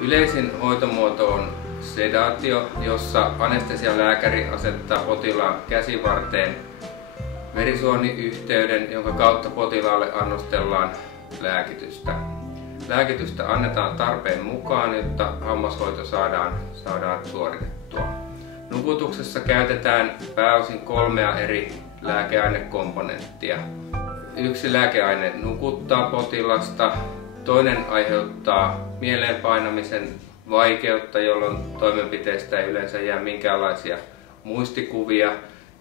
Yleisin hoitomuoto on sedaatio, jossa anestesialääkäri asettaa potilaan käsivarteen verisuoniyhteyden, jonka kautta potilaalle annostellaan lääkitystä. Lääkitystä annetaan tarpeen mukaan, jotta hammashoito saadaan suoritettua. Nukutuksessa käytetään pääosin 3 eri lääkeainekomponenttia. Yksi lääkeaine nukuttaa potilasta, toinen aiheuttaa mieleenpainamisen vaikeutta, jolloin toimenpiteestä ei yleensä jää minkäänlaisia muistikuvia,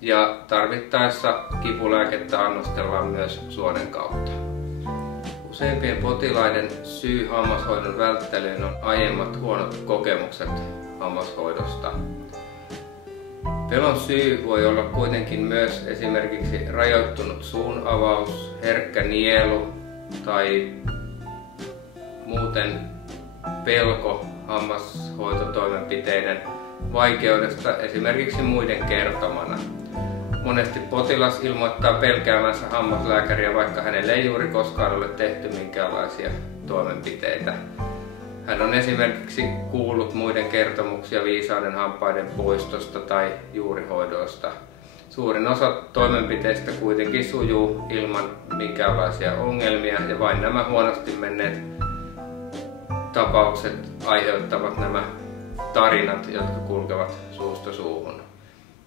ja tarvittaessa kipulääkettä annostellaan myös suonen kautta. Useimpien potilaiden syy hammashoidon välttelyyn on aiemmat huonot kokemukset hammashoidosta. Pelon syy voi olla kuitenkin myös esimerkiksi rajoittunut suun avaus, herkkä nielu tai muuten pelko hammashoitotoimenpiteiden vaikeudesta esimerkiksi muiden kertomana. Monesti potilas ilmoittaa pelkäämänsä hammaslääkäriä, vaikka hänelle ei juuri koskaan ole tehty minkäänlaisia toimenpiteitä. Hän on esimerkiksi kuullut muiden kertomuksia viisauden hampaiden poistosta tai juurihoidoista. Suurin osa toimenpiteistä kuitenkin sujuu ilman minkäänlaisia ongelmia, ja vain nämä huonosti menneet tapaukset aiheuttavat nämä tarinat, jotka kulkevat suusta suuhun.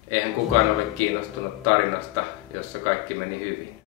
Eihän kukaan ole kiinnostunut tarinasta, jossa kaikki meni hyvin.